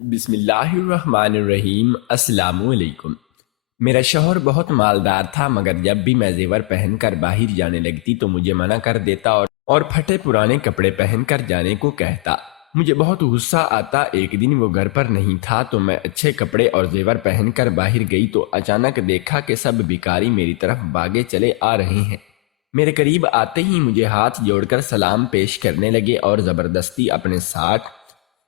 بسم اللہ الرحمن الرحیم۔ السلام علیکم۔ میرا شوہر بہت مالدار تھا، مگر جب بھی میں زیور پہن کر باہر جانے لگتی تو مجھے منع کر دیتا اور پھٹے پرانے کپڑے پہن کر جانے کو کہتا۔ مجھے بہت غصہ آتا۔ ایک دن وہ گھر پر نہیں تھا تو میں اچھے کپڑے اور زیور پہن کر باہر گئی تو اچانک دیکھا کہ سب بھکاری میری طرف بھاگے چلے آ رہے ہیں۔ میرے قریب آتے ہی مجھے ہاتھ جوڑ کر سلام پیش کرنے لگے اور زبردستی اپنے ساتھ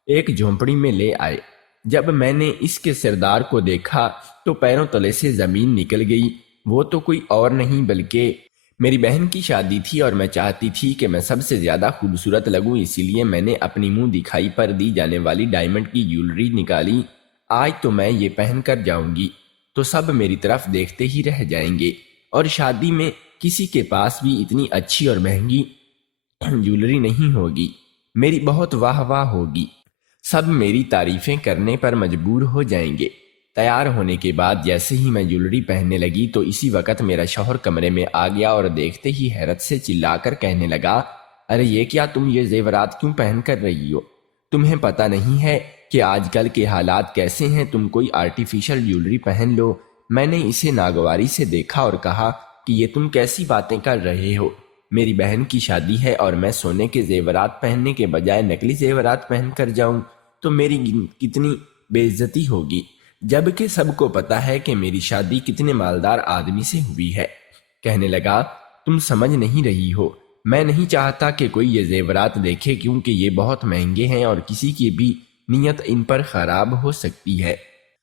ایک جھونپڑی میں لے آئے۔ جب میں نے اس کے سردار کو دیکھا تو پیروں تلے سے زمین نکل گئی۔ وہ تو کوئی اور نہیں بلکہ میری بہن کی شادی تھی اور میں چاہتی تھی کہ میں سب سے زیادہ خوبصورت لگوں، اسی لیے میں نے اپنی منہ دکھائی پر دی جانے والی ڈائمنڈ کی جیولری نکالی۔ آج تو میں یہ پہن کر جاؤں گی تو سب میری طرف دیکھتے ہی رہ جائیں گے، اور شادی میں کسی کے پاس بھی اتنی اچھی اور مہنگی جیولری نہیں ہوگی۔ میری بہت واہ واہ ہوگی، سب میری تعریفیں کرنے پر مجبور ہو جائیں گے۔ تیار ہونے کے بعد جیسے ہی میں جیولری پہننے لگی تو اسی وقت میرا شوہر کمرے میں آ گیا اور دیکھتے ہی حیرت سے چلا کر کہنے لگا، ارے یہ کیا، تم یہ زیورات کیوں پہن کر رہی ہو؟ تمہیں پتہ نہیں ہے کہ آج کل کے حالات کیسے ہیں؟ تم کوئی آرٹیفیشل جیولری پہن لو۔ میں نے اسے ناگواری سے دیکھا اور کہا کہ یہ تم کیسی باتیں کر رہے ہو؟ میری بہن کی شادی ہے اور میں سونے کے زیورات پہننے کے بجائے نکلی زیورات پہن کر جاؤں تو میری کتنی بے عزتی ہوگی، جبکہ سب کو پتہ ہے کہ میری شادی کتنے مالدار آدمی سے ہوئی ہے۔ کہنے لگا، تم سمجھ نہیں رہی ہو، میں نہیں چاہتا کہ کوئی یہ زیورات دیکھے کیونکہ یہ بہت مہنگے ہیں اور کسی کی بھی نیت ان پر خراب ہو سکتی ہے۔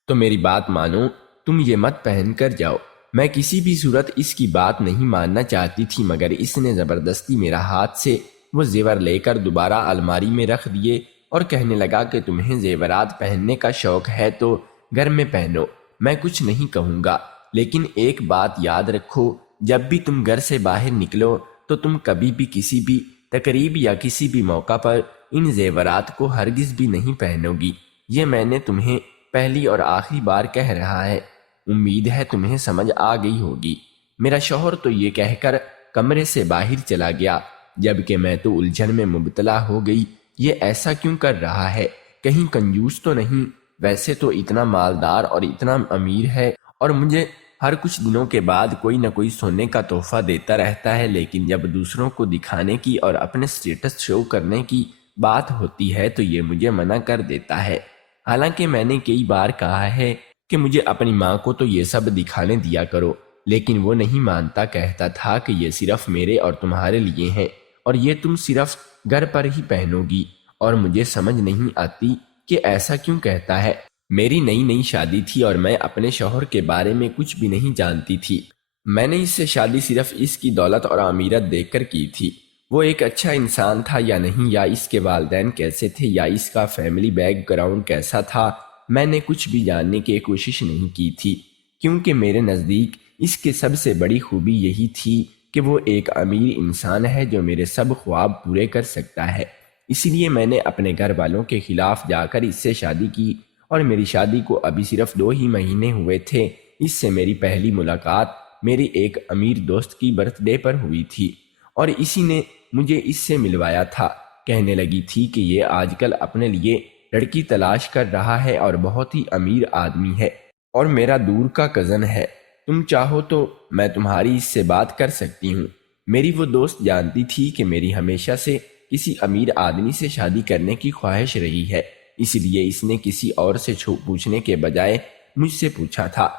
تو میری بات مانو، تم یہ مت پہن کر جاؤ۔ میں کسی بھی صورت اس کی بات نہیں ماننا چاہتی تھی، مگر اس نے زبردستی میرا ہاتھ سے وہ زیور لے کر دوبارہ الماری میں رکھ دیے اور کہنے لگا کہ تمہیں زیورات پہننے کا شوق ہے تو گھر میں پہنو، میں کچھ نہیں کہوں گا، لیکن ایک بات یاد رکھو، جب بھی تم گھر سے باہر نکلو تو تم کبھی بھی کسی بھی تقریب یا کسی بھی موقع پر ان زیورات کو ہرگز بھی نہیں پہنو گی۔ یہ میں نے تمہیں پہلی اور آخری بار کہہ رہا ہے، امید ہے تمہیں سمجھ آ گئی ہوگی۔ میرا شوہر تو یہ کہہ کر کمرے سے باہر چلا گیا، جبکہ میں تو الجھن میں مبتلا ہو گئی۔ یہ ایسا کیوں کر رہا ہے؟ کہیں کنجوس تو نہیں؟ ویسے تو اتنا مالدار اور اتنا امیر ہے اور مجھے ہر کچھ دنوں کے بعد کوئی نہ کوئی سونے کا تحفہ دیتا رہتا ہے، لیکن جب دوسروں کو دکھانے کی اور اپنے سٹیٹس شو کرنے کی بات ہوتی ہے تو یہ مجھے منع کر دیتا ہے۔ حالانکہ میں نے کئی بار کہا ہے کہ مجھے اپنی ماں کو تو یہ سب دکھانے دیا کرو، لیکن وہ نہیں مانتا، کہتا تھا کہ یہ صرف میرے اور تمہارے لیے ہیں اور یہ تم صرف گھر پر ہی پہنو گی، اور مجھے سمجھ نہیں آتی کہ ایسا کیوں کہتا ہے۔ میری نئی نئی شادی تھی اور میں اپنے شوہر کے بارے میں کچھ بھی نہیں جانتی تھی۔ میں نے اس سے شادی صرف اس کی دولت اور امیرت دیکھ کر کی تھی۔ وہ ایک اچھا انسان تھا یا نہیں، یا اس کے والدین کیسے تھے، یا اس کا فیملی بیک گراؤنڈ کیسا تھا، میں نے کچھ بھی جاننے کی کوشش نہیں کی تھی، کیونکہ میرے نزدیک اس کے سب سے بڑی خوبی یہی تھی کہ وہ ایک امیر انسان ہے جو میرے سب خواب پورے کر سکتا ہے۔ اس لیے میں نے اپنے گھر والوں کے خلاف جا کر اس سے شادی کی، اور میری شادی کو ابھی صرف 2 ہی مہینے ہوئے تھے۔ اس سے میری پہلی ملاقات میری ایک امیر دوست کی برتھ ڈے پر ہوئی تھی، اور اسی نے مجھے اس سے ملوایا تھا۔ کہنے لگی تھی کہ یہ آج کل اپنے لیے لڑکی تلاش کر رہا ہے اور بہت ہی امیر آدمی ہے اور میرا دور کا کزن ہے، تم چاہو تو میں تمہاری اس سے بات کر سکتی ہوں۔ میری وہ دوست جانتی تھی کہ میری ہمیشہ سے کسی امیر آدمی سے شادی کرنے کی خواہش رہی ہے، اس لیے اس نے کسی اور سے پوچھنے کے بجائے مجھ سے پوچھا تھا۔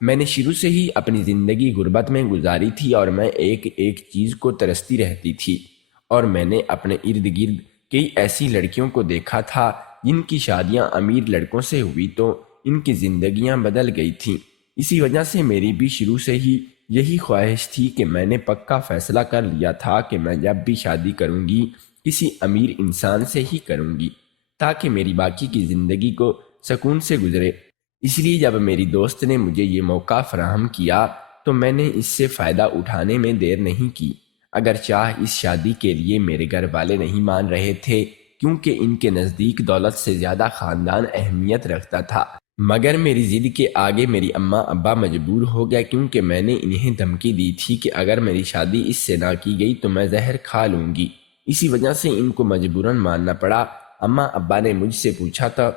میں نے شروع سے ہی اپنی زندگی غربت میں گزاری تھی اور میں ایک ایک چیز کو ترستی رہتی تھی، اور میں نے اپنے ارد گرد کئی ایسی لڑکیوں کو دیکھا تھا جن کی شادیاں امیر لڑکوں سے ہوئی تو ان کی زندگیاں بدل گئی تھیں۔ اسی وجہ سے میری بھی شروع سے ہی یہی خواہش تھی کہ میں نے پکا فیصلہ کر لیا تھا کہ میں جب بھی شادی کروں گی کسی امیر انسان سے ہی کروں گی، تاکہ میری باقی کی زندگی کو سکون سے گزرے۔ اس لیے جب میری دوست نے مجھے یہ موقع فراہم کیا تو میں نے اس سے فائدہ اٹھانے میں دیر نہیں کی۔ اگرچہ اس شادی کے لیے میرے گھر والے نہیں مان رہے تھے، کیونکہ ان کے نزدیک دولت سے زیادہ خاندان اہمیت رکھتا تھا، مگر میری ضد کے آگے میری اماں ابا مجبور ہو گیا، کیونکہ میں نے انہیں دھمکی دی تھی کہ اگر میری شادی اس سے نہ کی گئی تو میں زہر کھا لوں گی۔ اسی وجہ سے ان کو مجبوراً ماننا پڑا۔ اماں ابا نے مجھ سے پوچھا تھا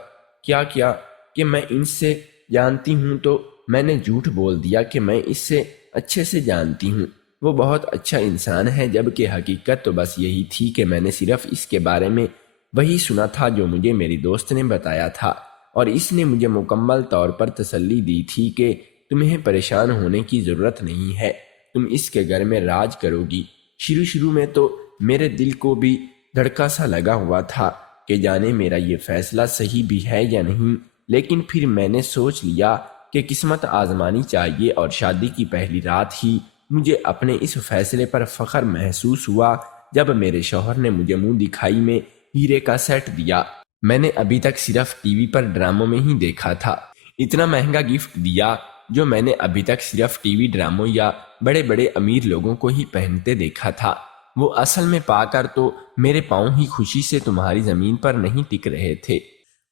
کیا کیا کہ میں ان سے جانتی ہوں، تو میں نے جھوٹ بول دیا کہ میں اس سے اچھے سے جانتی ہوں۔ وہ بہت اچھا انسان ہے، جبکہ حقیقت تو بس یہی تھی کہ میں نے صرف اس کے بارے میں وہی سنا تھا جو مجھے میری دوست نے بتایا تھا، اور اس نے مجھے مکمل طور پر تسلی دی تھی کہ تمہیں پریشان ہونے کی ضرورت نہیں ہے، تم اس کے گھر میں راج کرو گی۔ شروع میں تو میرے دل کو بھی دھڑکا سا لگا ہوا تھا کہ جانے میرا یہ فیصلہ صحیح بھی ہے یا نہیں، لیکن پھر میں نے سوچ لیا کہ قسمت آزمانی چاہیے، اور شادی کی پہلی رات ہی مجھے اپنے اس فیصلے پر فخر محسوس ہوا جب میرے شوہر نے مجھے منہ دکھائی میں ہیرے کا سیٹ دیا۔ میں نے ابھی تک صرف ٹی وی پر ڈراموں میں ہی دیکھا تھا، اتنا مہنگا گفٹ دیا جو میں نے ابھی تک صرف ٹی وی ڈراموں یا بڑے بڑے امیر لوگوں کو ہی پہنتے دیکھا تھا۔ وہ اصل میں پا کر تو میرے پاؤں ہی خوشی سے تمہاری زمین پر نہیں ٹک رہے تھے،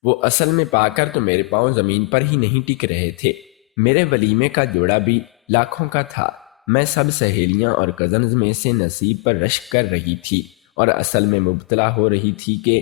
وہ اصل میں پا کر تو میرے پاؤں زمین پر ہی نہیں ٹک رہے تھے۔ میرے ولیمے کا جوڑا بھی لاکھوں کا تھا، میں سب سہیلیاں اور کزنز میں سے نصیب پر رشک کر رہی تھی، اور اصل میں مبتلا ہو رہی تھی کہ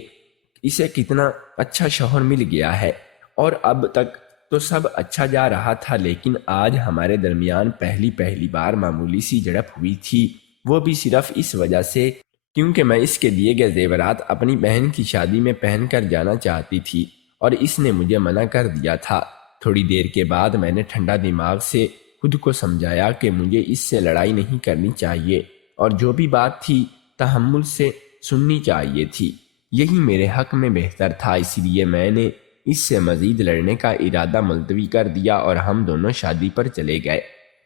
اسے کتنا اچھا شوہر مل گیا ہے۔ اور اب تک تو سب اچھا جا رہا تھا، لیکن آج ہمارے درمیان پہلی بار معمولی سی جھڑپ ہوئی تھی، وہ بھی صرف اس وجہ سے کیونکہ میں اس کے دیے گئے زیورات اپنی بہن کی شادی میں پہن کر جانا چاہتی تھی، اور اس نے مجھے منع کر دیا تھا۔ تھوڑی دیر کے بعد میں نے ٹھنڈا دماغ سے خود کو سمجھایا کہ مجھے اس سے لڑائی نہیں کرنی چاہیے، اور جو بھی بات تھی تحمل سے سننی چاہیے تھی، یہی میرے حق میں بہتر تھا۔ اس لیے میں نے اس سے مزید لڑنے کا ارادہ ملتوی کر دیا، اور ہم دونوں شادی پر چلے گئے۔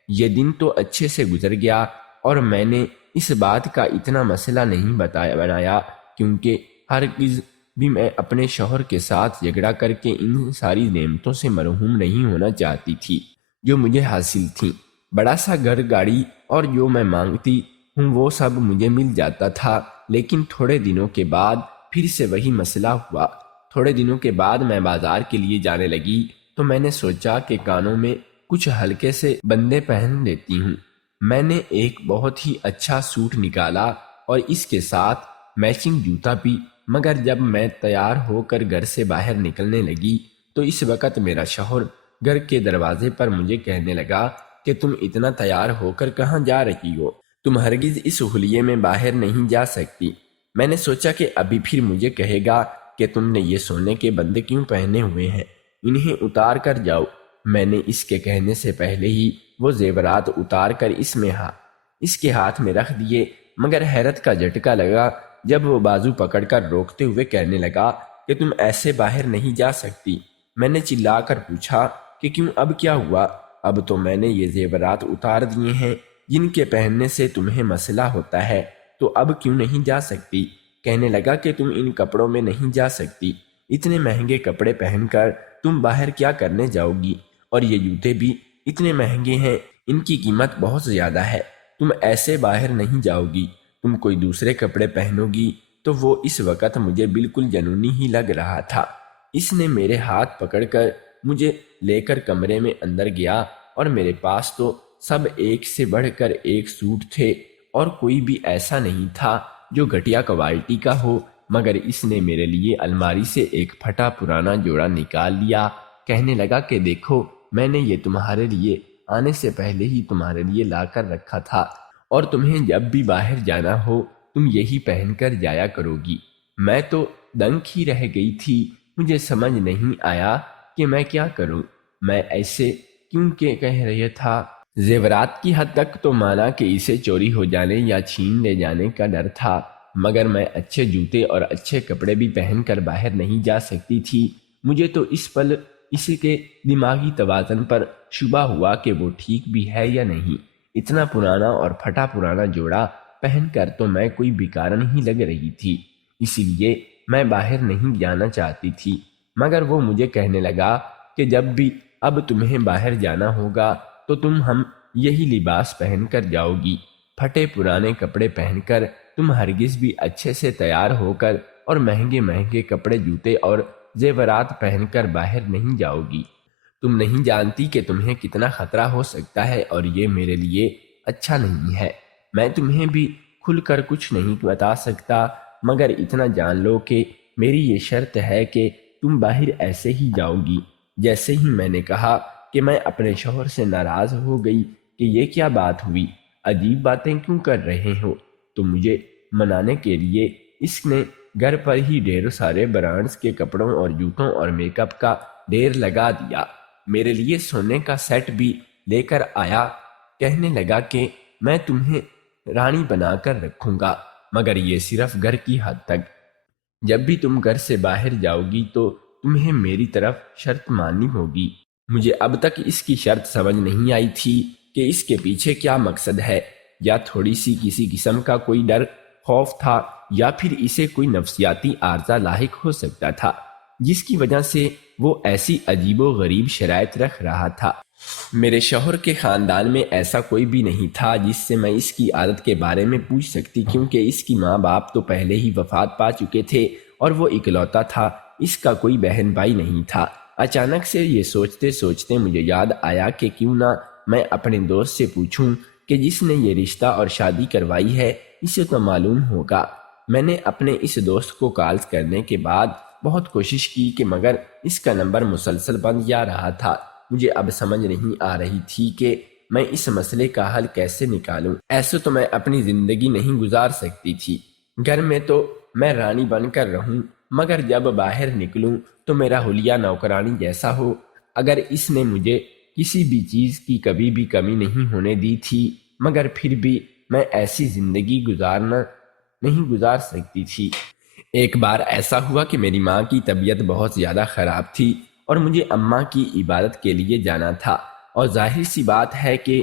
یہ دن تو اچھے سے گزر گیا، اور میں نے اس بات کا اتنا مسئلہ نہیں بنایا کیونکہ ہرگز بھی میں اپنے شوہر کے ساتھ جھگڑا کر کے ان ساری نعمتوں سے محروم نہیں ہونا چاہتی تھی جو مجھے حاصل تھیں۔ بڑا سا گھر، گاڑی، اور جو میں مانگتی ہوں وہ سب مجھے مل جاتا تھا، لیکن تھوڑے دنوں کے بعد پھر سے وہی مسئلہ ہوا۔ تھوڑے دنوں کے بعد میں بازار کے لیے جانے لگی تو میں نے سوچا کہ کانوں میں کچھ ہلکے سے بندے پہن لیتی ہوں۔ میں نے ایک بہت ہی اچھا سوٹ نکالا اور اس کے ساتھ میچنگ جوتا بھی، مگر جب میں تیار ہو کر گھر سے باہر نکلنے لگی تو اس وقت میرا شوہر گھر کے دروازے پر مجھے کہنے لگا کہ تم اتنا تیار ہو کر کہاں جا رہی ہو؟ تم ہرگز اس حلیے میں باہر نہیں جا سکتی۔ میں نے سوچا کہ ابھی پھر مجھے کہے گا کہ تم نے یہ سونے کے بندے کیوں پہنے ہوئے ہیں، انہیں اتار کر جاؤ۔ میں نے اس کے کہنے سے پہلے ہی وہ زیورات اتار کر اس کے ہاتھ میں رکھ دیے، مگر حیرت کا جھٹکا لگا جب وہ بازو پکڑ کر روکتے ہوئے کہنے لگا کہ تم ایسے باہر نہیں جا سکتی۔ میں نے چلا کر پوچھا کہ کیوں، اب کیا ہوا؟ اب تو میں نے یہ زیورات اتار دیے ہیں جن کے پہننے سے تمہیں مسئلہ ہوتا ہے، تو اب کیوں نہیں جا سکتی؟ کہنے لگا کہ تم ان کپڑوں میں نہیں جا سکتی، اتنے مہنگے کپڑے پہن کر تم باہر کیا کرنے جاؤ گی؟ اور یہ جوتے بھی اتنے مہنگے ہیں، ان کی قیمت بہت زیادہ ہے، تم ایسے باہر نہیں جاؤ گی، تم کوئی دوسرے کپڑے پہنو گی۔ تو وہ اس وقت مجھے بالکل جنونی ہی لگ رہا تھا۔ اس نے میرے ہاتھ پکڑ کر مجھے لے کر کمرے میں اندر گیا، اور میرے پاس تو سب ایک سے بڑھ کر ایک سوٹ تھے، اور کوئی بھی ایسا نہیں تھا جو گھٹیا کوالٹی کا ہو، مگر اس نے میرے لیے الماری سے ایک پھٹا پرانا جوڑا نکال لیا۔ کہنے لگا کہ دیکھو، میں نے یہ تمہارے لیے آنے سے پہلے ہی تمہارے لیے لا کر رکھا تھا، اور تمہیں جب بھی باہر جانا ہو تم یہی پہن کر جایا کرو گی۔ میں تو دنگ ہی رہ گئی تھی، مجھے سمجھ نہیں آیا کہ میں کیا کروں۔ میں ایسے کیوں کہ کہہ رہا تھا؟ زیورات کی حد تک تو مانا کہ اسے چوری ہو جانے یا چھین لے جانے کا ڈر تھا، مگر میں اچھے جوتے اور اچھے کپڑے بھی پہن کر باہر نہیں جا سکتی تھی۔ مجھے تو اس پل اسی کے دماغی توازن پر شبہ ہوا کہ وہ ٹھیک بھی ہے یا نہیں۔ اتنا پرانا اور پھٹا پرانا جوڑا پہن کر تو میں کوئی بیکارن ہی لگ رہی تھی، اسی لیے میں باہر نہیں جانا چاہتی تھی۔ مگر وہ مجھے کہنے لگا کہ جب بھی اب تمہیں باہر جانا ہوگا تو ہم یہی لباس پہن کر جاؤ گی، پھٹے پرانے کپڑے پہن کر تم ہرگز بھی اچھے سے تیار ہو کر اور مہنگے مہنگے کپڑے، جوتے اور زیورات پہن کر باہر نہیں جاؤ گی۔ تم نہیں جانتی کہ تمہیں کتنا خطرہ ہو سکتا ہے، اور یہ میرے لیے اچھا نہیں ہے۔ میں تمہیں بھی کھل کر کچھ نہیں بتا سکتا، مگر اتنا جان لو کہ میری یہ شرط ہے کہ تم باہر ایسے ہی جاؤ گی۔ جیسے ہی میں نے کہا کہ میں اپنے شوہر سے ناراض ہو گئی کہ یہ کیا بات ہوئی، عجیب باتیں کیوں کر رہے ہو، تو مجھے منانے کے لیے اس نے گھر پر ہی ڈھیر سارے برانڈز کے کپڑوں اور جوتوں اور میک اپ کا ڈھیر لگا دیا۔ میرے لیے سونے کا سیٹ بھی لے کر آیا۔ کہنے لگا کہ میں تمہیں رانی بنا کر رکھوں گا، مگر یہ صرف گھر کی حد تک۔ جب بھی تم گھر سے باہر جاؤ گی تو تمہیں میری طرف شرط ماننی ہوگی۔ مجھے اب تک اس کی شرط سمجھ نہیں آئی تھی کہ اس کے پیچھے کیا مقصد ہے، یا تھوڑی سی کسی قسم کا کوئی ڈر خوف تھا، یا پھر اسے کوئی نفسیاتی عارضہ لاحق ہو سکتا تھا جس کی وجہ سے وہ ایسی عجیب و غریب شرائط رکھ رہا تھا۔ میرے شوہر کے خاندان میں ایسا کوئی بھی نہیں تھا جس سے میں اس کی عادت کے بارے میں پوچھ سکتی، کیونکہ اس کی ماں باپ تو پہلے ہی وفات پا چکے تھے اور وہ اکلوتا تھا، اس کا کوئی بہن بھائی نہیں تھا۔ اچانک سے یہ سوچتے سوچتے مجھے یاد آیا کہ کیوں نہ میں اپنے دوست سے پوچھوں کہ جس نے یہ رشتہ اور شادی کروائی ہے اسے تو معلوم ہوگا۔ میں نے اپنے اس دوست کو کالز کرنے کے بعد بہت کوشش کی کہ مگر اس کا نمبر مسلسل بند جا رہا تھا۔ مجھے اب سمجھ نہیں آ رہی تھی کہ میں اس مسئلے کا حل کیسے نکالوں۔ ایسے تو میں اپنی زندگی نہیں گزار سکتی تھی، گھر میں تو میں رانی بن کر رہوں، مگر جب باہر نکلوں تو میرا حلیہ نوکرانی جیسا ہو۔ اگر اس نے مجھے کسی بھی چیز کی کبھی بھی کمی نہیں ہونے دی تھی، مگر پھر بھی میں ایسی زندگی نہیں گزار سکتی تھی۔ ایک بار ایسا ہوا کہ میری ماں کی طبیعت بہت زیادہ خراب تھی اور مجھے اماں کی عبادت کے لیے جانا تھا، اور ظاہر سی بات ہے کہ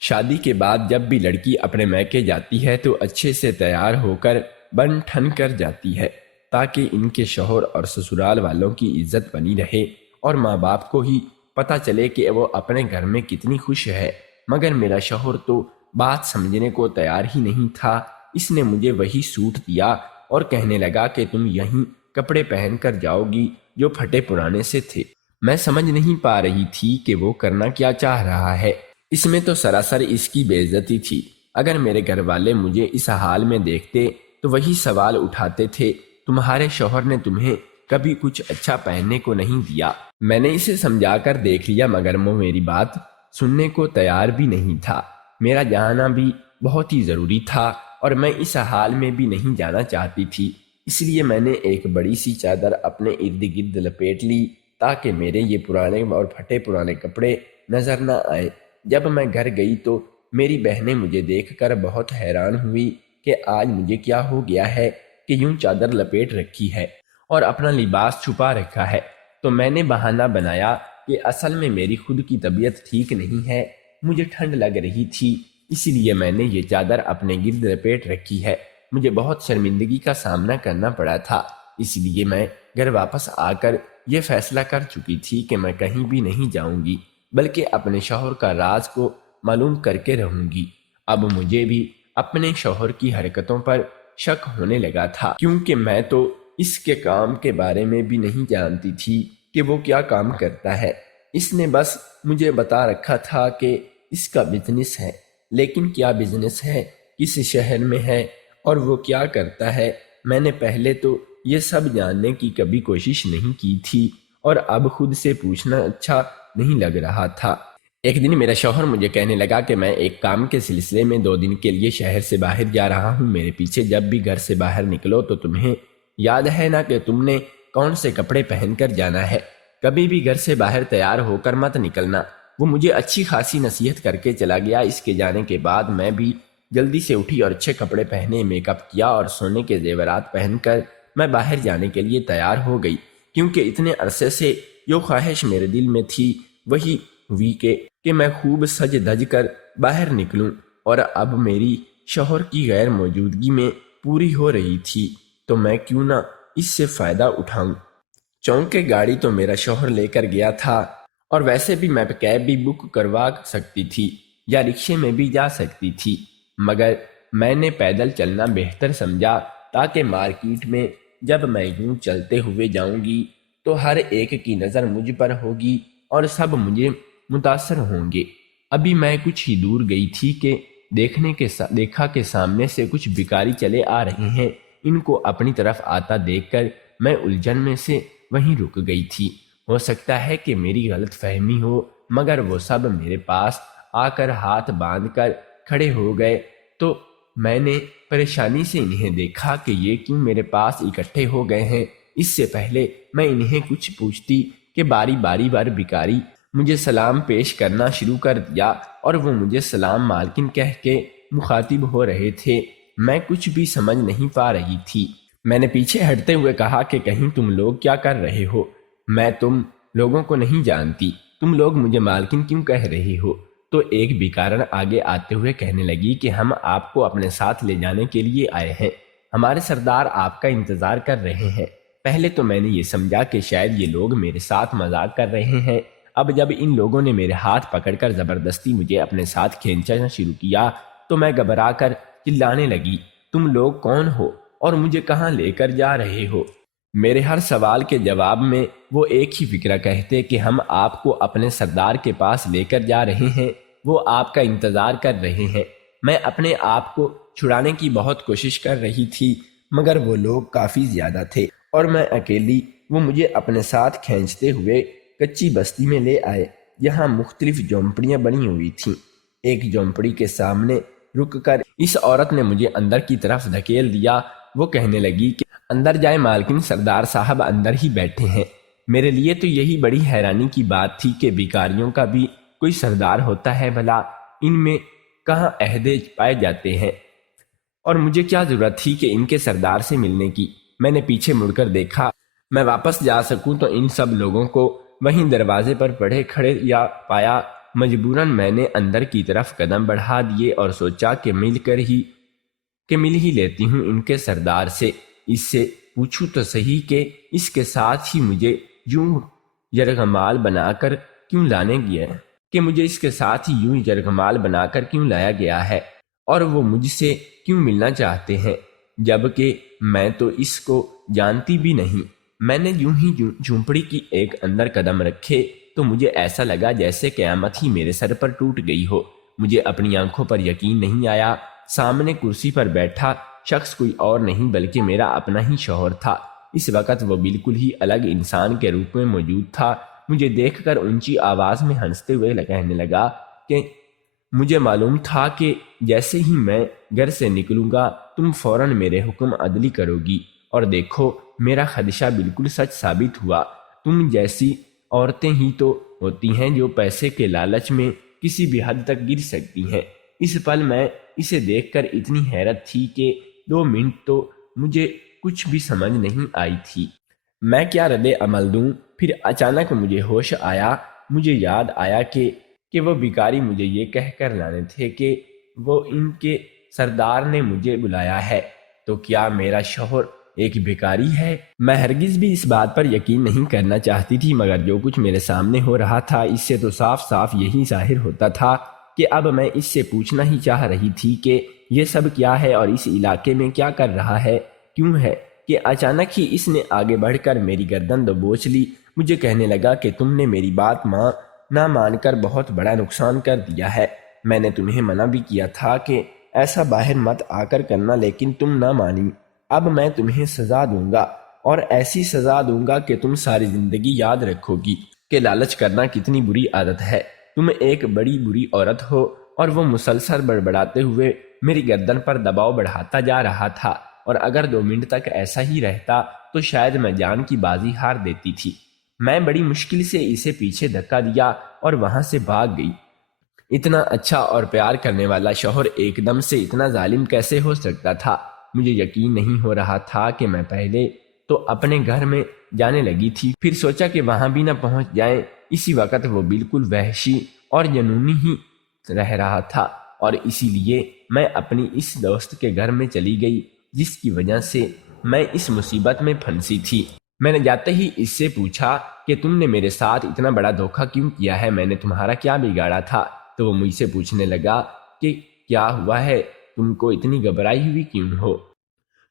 شادی کے بعد جب بھی لڑکی اپنے میکے جاتی ہے تو اچھے سے تیار ہو کر بن ٹھن کر جاتی ہے تاکہ ان کے شوہر اور سسرال والوں کی عزت بنی رہے اور ماں باپ کو ہی پتہ چلے کہ وہ اپنے گھر میں کتنی خوش ہے۔ مگر میرا شوہر تو بات سمجھنے کو تیار ہی نہیں تھا۔ اس نے مجھے وہی سوٹ دیا اور کہنے لگا کہ تم یہیں کپڑے پہن کر جاؤ گی جو پھٹے پرانے سے تھے۔ میں سمجھ نہیں پا رہی تھی کہ وہ کرنا کیا چاہ رہا ہے۔ اس میں تو سراسر اس کی بے عزتی تھی۔ اگر میرے گھر والے مجھے اس حال میں دیکھتے تو وہی سوال اٹھاتے تھے، تمہارے شوہر نے تمہیں کبھی کچھ اچھا پہننے کو نہیں دیا۔ میں نے اسے سمجھا کر دیکھ لیا، مگر وہ میری بات سننے کو تیار بھی نہیں تھا۔ میرا جانا بھی بہت ہی ضروری تھا اور میں اس حال میں بھی نہیں جانا چاہتی تھی، اس لیے میں نے ایک بڑی سی چادر اپنے ارد گرد لپیٹ لی تاکہ میرے یہ پرانے اور پھٹے پرانے کپڑے نظر نہ آئے۔ جب میں گھر گئی تو میری بہنیں مجھے دیکھ کر بہت حیران ہوئی کہ آج مجھے کیا ہو گیا ہے کہ یوں چادر لپیٹ رکھی ہے اور اپنا لباس چھپا رکھا ہے۔ تو میں نے بہانہ بنایا کہ اصل میں میری خود کی طبیعت ٹھیک نہیں ہے، مجھے ٹھنڈ لگ رہی تھی، اسی لیے میں نے یہ چادر اپنے گرد لپیٹ رکھی ہے۔ مجھے بہت شرمندگی کا سامنا کرنا پڑا تھا، اس لیے میں گھر واپس آ کر یہ فیصلہ کر چکی تھی کہ میں کہیں بھی نہیں جاؤں گی، بلکہ اپنے شوہر کا راز کو معلوم کر کے رہوں گی۔ اب مجھے بھی اپنے شوہر کی حرکتوں پر شک ہونے لگا تھا، کیونکہ میں تو اس کے کام کے بارے میں بھی نہیں جانتی تھی کہ وہ کیا کام کرتا ہے۔ اس نے بس مجھے بتا رکھا تھا کہ اس کا بزنس ہے، لیکن کیا بزنس ہے، کس شہر میں ہے اور وہ کیا کرتا ہے، میں نے پہلے تو یہ سب جاننے کی کبھی کوشش نہیں کی تھی اور اب خود سے پوچھنا اچھا نہیں لگ رہا تھا۔ ایک دن میرا شوہر مجھے کہنے لگا کہ میں ایک کام کے سلسلے میں 2 دن کے لیے شہر سے باہر جا رہا ہوں، میرے پیچھے جب بھی گھر سے باہر نکلو تو تمہیں یاد ہے نا کہ تم نے کون سے کپڑے پہن کر جانا ہے، کبھی بھی گھر سے باہر تیار ہو کر مت نکلنا۔ وہ مجھے اچھی خاصی نصیحت کر کے چلا گیا۔ اس کے جانے کے بعد میں بھی جلدی سے اٹھی اور اچھے کپڑے پہنے، میک اپ کیا اور سونے کے زیورات پہن کر میں باہر جانے کے لیے تیار ہو گئی، کیونکہ اتنے عرصے سے جو خواہش میرے دل میں تھی وہی ہوئی کہ میں خوب سج دھج کر باہر نکلوں، اور اب میری شوہر کی غیر موجودگی میں پوری ہو رہی تھی، تو میں کیوں نہ اس سے فائدہ اٹھاؤں۔ چونکہ گاڑی تو میرا شوہر لے کر گیا تھا، اور ویسے بھی میں کیب بھی بک کروا سکتی تھی یا رکشے میں بھی جا سکتی تھی، مگر میں نے پیدل چلنا بہتر سمجھا تاکہ مارکیٹ میں جب میں یوں چلتے ہوئے جاؤں گی تو ہر ایک کی نظر مجھ پر ہوگی اور سب مجھے متاثر ہوں گے۔ ابھی میں کچھ ہی دور گئی تھی کہ دیکھا کہ سامنے سے کچھ بھکاری چلے آ رہے ہیں۔ ان کو اپنی طرف آتا دیکھ کر میں الجھن میں سے وہیں رک گئی تھی۔ ہو سکتا ہے کہ میری غلط فہمی ہو، مگر وہ سب میرے پاس آ کر ہاتھ باندھ کر کھڑے ہو گئے تو میں نے پریشانی سے انہیں دیکھا کہ یہ کیوں میرے پاس اکٹھے ہو گئے ہیں۔ اس سے پہلے میں انہیں کچھ پوچھتی کہ باری باری بھکاری مجھے سلام پیش کرنا شروع کر دیا اور وہ مجھے سلام مالکن کہہ کے مخاطب ہو رہے تھے۔ میں کچھ بھی سمجھ نہیں پا رہی تھی۔ میں نے پیچھے ہٹتے ہوئے کہا کہ کہیں تم لوگ کیا کر رہے ہو؟ میں تم لوگوں کو نہیں جانتی، تم لوگ مجھے مالکن کیوں کہہ رہے ہو؟ تو ایک بیکارن آگے آتے ہوئے کہنے لگی کہ ہم آپ کو اپنے ساتھ لے جانے کے لیے آئے ہیں، ہمارے سردار آپ کا انتظار کر رہے ہیں۔ پہلے تو میں نے یہ سمجھا کہ شاید یہ لوگ میرے ساتھ مذاق کر رہے ہیں۔ اب جب ان لوگوں نے میرے ہاتھ پکڑ کر زبردستی مجھے اپنے ساتھ کھینچنا شروع کیا تو میں گھبرا کر چلانے لگی، تم لوگ کون ہو اور مجھے کہاں لے کر جا رہے ہو؟ میرے ہر سوال کے جواب میں وہ ایک ہی فکرہ کہتے کہ ہم آپ کو اپنے سردار کے پاس لے کر جا رہے ہیں، وہ آپ کا انتظار کر رہے ہیں۔ میں اپنے آپ کو چھڑانے کی بہت کوشش کر رہی تھی، مگر وہ لوگ کافی زیادہ تھے اور میں اکیلی۔ وہ مجھے اپنے ساتھ کھینچتے ہوئے کچی بستی میں لے آئے۔ یہاں مختلف جھونپڑیاں بنی ہوئی تھیں۔ ایک جھونپڑی کے سامنے رک کر اس عورت نے مجھے اندر کی طرف دھکیل دیا۔ وہ کہنے لگی کہ اندر جائے مالکن، سردار صاحب اندر ہی بیٹھے ہیں۔ میرے لیے تو یہی بڑی حیرانی کی بات تھی کہ بیکاریوں کا بھی کوئی سردار ہوتا ہے بھلا، ان میں کہاں عہدے پائے جاتے ہیں، اور مجھے کیا ضرورت تھی کہ ان کے سردار سے ملنے کی؟ میں نے پیچھے مڑ کر دیکھا میں واپس جا سکوں تو ان سب لوگوں کو وہیں دروازے پر پڑے کھڑے یا پایا۔ مجبوراً میں نے اندر کی طرف قدم بڑھا دیے اور سوچا کہ مل ہی لیتی ہوں ان کے سردار سے، اس سے پوچھوں تو صحیح کہ اس کے ساتھ ہی مجھے یوں یرغمال بنا کر کیوں بنا کر کیوں لایا گیا ہے، اور وہ مجھ سے کیوں ملنا چاہتے ہیں، جبکہ میں تو اس کو جانتی بھی نہیں۔ میں نے یوں ہی جھونپڑی کی ایک اندر قدم رکھے تو مجھے ایسا لگا جیسے قیامت ہی میرے سر پر ٹوٹ گئی ہو۔ مجھے اپنی آنکھوں پر یقین نہیں آیا۔ سامنے کرسی پر بیٹھا شخص کوئی اور نہیں بلکہ میرا اپنا ہی شوہر تھا۔ اس وقت وہ بالکل ہی الگ انسان کے روپ میں موجود تھا۔ مجھے دیکھ کر اونچی آواز میں ہنستے ہوئے کہنے لگا کہ مجھے معلوم تھا کہ جیسے ہی میں گھر سے نکلوں گا تم فوراً میرے حکم عدلی کرو گی، اور دیکھو میرا خدشہ بالکل سچ ثابت ہوا۔ تم جیسی عورتیں ہی تو ہوتی ہیں جو پیسے کے لالچ میں کسی بھی حد تک گر سکتی ہیں۔ اس پل میں اسے دیکھ کر اتنی حیرت تھی کہ 2 منٹ تو مجھے کچھ بھی سمجھ نہیں آئی تھی میں کیا رد عمل دوں۔ پھر اچانک مجھے ہوش آیا۔ مجھے یاد آیا کہ وہ بیکاری مجھے یہ کہہ کر لانے تھے کہ وہ ان کے سردار نے مجھے بلایا ہے۔ تو کیا میرا شوہر ایک بیکاری ہے؟ میں ہرگز بھی اس بات پر یقین نہیں کرنا چاہتی تھی، مگر جو کچھ میرے سامنے ہو رہا تھا اس سے تو صاف صاف یہی ظاہر ہوتا تھا کہ اب میں اس سے پوچھنا ہی چاہ رہی تھی کہ یہ سب کیا ہے اور اس علاقے میں کیا کر رہا ہے، کیوں ہے کہ اچانک ہی اس نے آگے بڑھ کر میری گردن دبوچ لی۔ مجھے کہنے لگا کہ تم نے میری بات نہ مان کر بہت بڑا نقصان کر دیا ہے۔ میں نے تمہیں منع بھی کیا تھا کہ ایسا باہر مت آ کر کرنا، لیکن تم نہ مانی۔ اب میں تمہیں سزا دوں گا، اور ایسی سزا دوں گا کہ تم ساری زندگی یاد رکھو گی کہ لالچ کرنا کتنی بری عادت ہے۔ تم ایک بڑی بری عورت ہو۔ اور وہ مسلسل بڑبڑاتے ہوئے میری گردن پر دباؤ بڑھاتا جا رہا تھا، اور اگر 2 منٹ تک ایسا ہی رہتا تو شاید میں جان کی بازی ہار دیتی تھی۔ میں بڑی مشکل سے اسے پیچھے دھکا دیا اور وہاں سے بھاگ گئی۔ اتنا اچھا اور پیار کرنے والا شوہر ایک دم سے اتنا ظالم کیسے ہو سکتا تھا؟ مجھے یقین نہیں ہو رہا تھا کہ میں پہلے تو اپنے گھر میں جانے لگی تھی، پھر سوچا کہ وہاں بھی نہ پہنچ جائیں۔ اسی وقت وہ بالکل وحشی اور جنونی ہی رہ رہا تھا، اور اسی لیے میں اپنی اس دوست کے گھر میں چلی گئی جس کی وجہ سے میں اس مصیبت میں پھنسی تھی۔ میں نے جاتے ہی اس سے پوچھا کہ تم نے میرے ساتھ اتنا بڑا دھوکہ کیوں کیا ہے، میں نے تمہارا کیا بگاڑا تھا؟ تو وہ مجھ سے پوچھنے لگا کہ کیا ہوا ہے، تم کو اتنی گھبرائی ہوئی کیوں ہو؟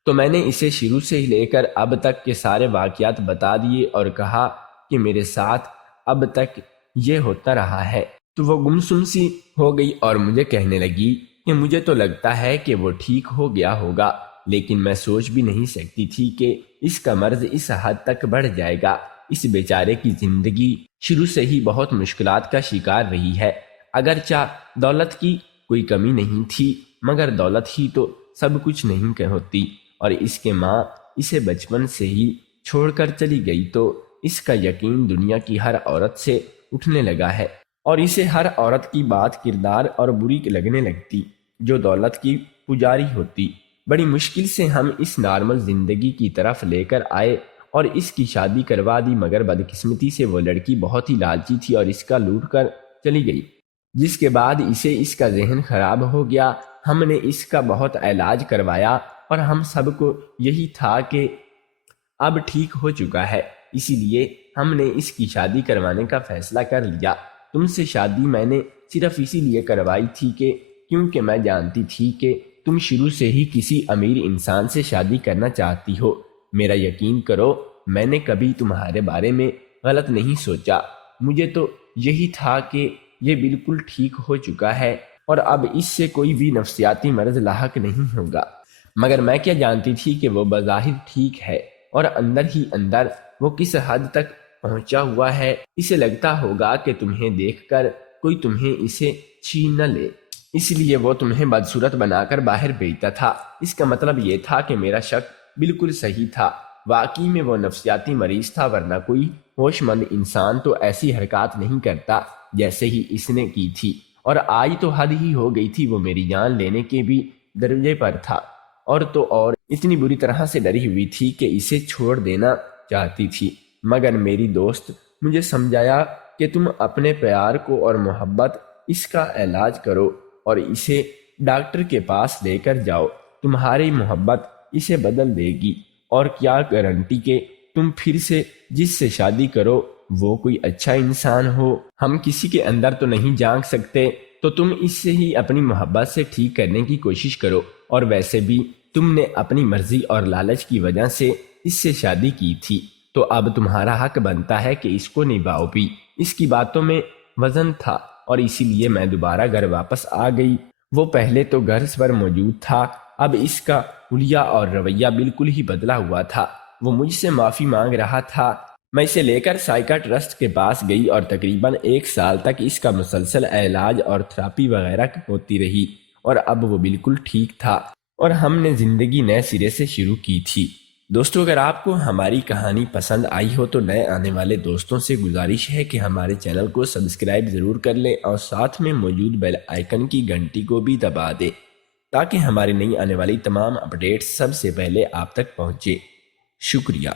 تو میں نے اسے شروع سے ہی لے کر اب تک کے سارے واقعات بتا دیے اور کہا کہ میرے ساتھ اب تک یہ ہوتا رہا ہے۔ تو وہ گمسم سی ہو گئی اور مجھے کہنے لگی کہ مجھے تو لگتا ہے کہ وہ ٹھیک ہو گیا ہوگا، لیکن میں سوچ بھی نہیں سکتی تھی کہ اس کا مرض اس حد تک بڑھ جائے گا۔ اس بیچارے کی زندگی شروع سے ہی بہت مشکلات کا شکار رہی ہے۔ اگرچہ دولت کی کوئی کمی نہیں تھی، مگر دولت ہی تو سب کچھ نہیں ہوتی، اور اس کے ماں اسے بچپن سے ہی چھوڑ کر چلی گئی تو اس کا یقین دنیا کی ہر عورت سے اٹھنے لگا ہے، اور اسے ہر عورت کی بات کردار اور بری لگنے لگتی جو دولت کی پجاری ہوتی۔ بڑی مشکل سے ہم اس نارمل زندگی کی طرف لے کر آئے اور اس کی شادی کروا دی، مگر بدقسمتی سے وہ لڑکی بہت ہی لالچی تھی اور اس کا لوٹ کر چلی گئی، جس کے بعد اس کا ذہن خراب ہو گیا۔ ہم نے اس کا بہت علاج کروایا اور ہم سب کو یہی تھا کہ اب ٹھیک ہو چکا ہے، اسی لیے ہم نے اس کی شادی کروانے کا فیصلہ کر لیا۔ تم سے شادی میں نے صرف اسی لیے کروائی تھی کہ کیونکہ میں جانتی تھی کہ تم شروع سے ہی کسی امیر انسان سے شادی کرنا چاہتی ہو۔ میرا یقین کرو، میں نے کبھی تمہارے بارے میں غلط نہیں سوچا۔ مجھے تو یہی تھا کہ یہ بالکل ٹھیک ہو چکا ہے اور اب اس سے کوئی بھی نفسیاتی مرض لاحق نہیں ہوگا، مگر میں کیا جانتی تھی کہ وہ بظاہر ٹھیک ہے اور اندر ہی اندر وہ کس حد تک پہنچا ہوا ہے۔ اسے لگتا ہوگا کہ تمہیں دیکھ کر کوئی تمہیں اسے چھین نہ لے، اس لیے وہ تمہیں بدصورت بنا کر باہر بھیجتا تھا۔ اس کا مطلب یہ تھا کہ میرا شک بالکل صحیح تھا، واقعی میں وہ نفسیاتی مریض تھا، ورنہ کوئی ہوش مند انسان تو ایسی حرکات نہیں کرتا جیسے ہی اس نے کی تھی، اور آج تو حد ہی ہو گئی تھی۔ وہ میری جان لینے کے بھی درجے پر تھا، اور تو اور اتنی بری طرح سے ڈری ہوئی تھی کہ اسے چھوڑ دینا چاہتی تھی، مگر میری دوست مجھے سمجھایا کہ تم اپنے پیار کو اور محبت اس کا علاج کرو اور اسے ڈاکٹر کے پاس لے کر جاؤ، تمہاری محبت اسے بدل دے گی، اور کیا گارنٹی کہ تم پھر سے جس سے شادی کرو وہ کوئی اچھا انسان ہو۔ ہم کسی کے اندر تو نہیں جھانک سکتے، تو تم اس سے ہی اپنی محبت سے ٹھیک کرنے کی کوشش کرو، اور ویسے بھی تم نے اپنی مرضی اور لالچ کی وجہ سے اس سے شادی کی تھی، تو اب تمہارا حق بنتا ہے کہ اس کو نبھاؤ بھی۔ اس کی باتوں میں وزن تھا اور اسی لیے میں دوبارہ گھر واپس آ گئی۔ وہ پہلے تو گھر پر موجود تھا، اب اس کا حلیہ اور رویہ بالکل ہی بدلا ہوا تھا۔ وہ مجھ سے معافی مانگ رہا تھا۔ میں اسے لے کر سائیکاٹرسٹ کے پاس گئی اور تقریباً 1 سال تک اس کا مسلسل علاج اور تھراپی وغیرہ ہوتی رہی، اور اب وہ بالکل ٹھیک تھا اور ہم نے زندگی نئے سرے سے شروع کی تھی۔ دوستو، اگر آپ کو ہماری کہانی پسند آئی ہو تو نئے آنے والے دوستوں سے گزارش ہے کہ ہمارے چینل کو سبسکرائب ضرور کر لیں اور ساتھ میں موجود بیل آئیکن کی گھنٹی کو بھی دبا دیں تاکہ ہماری نئی آنے والی تمام اپڈیٹس سب سے پہلے آپ تک پہنچے۔ شکریہ۔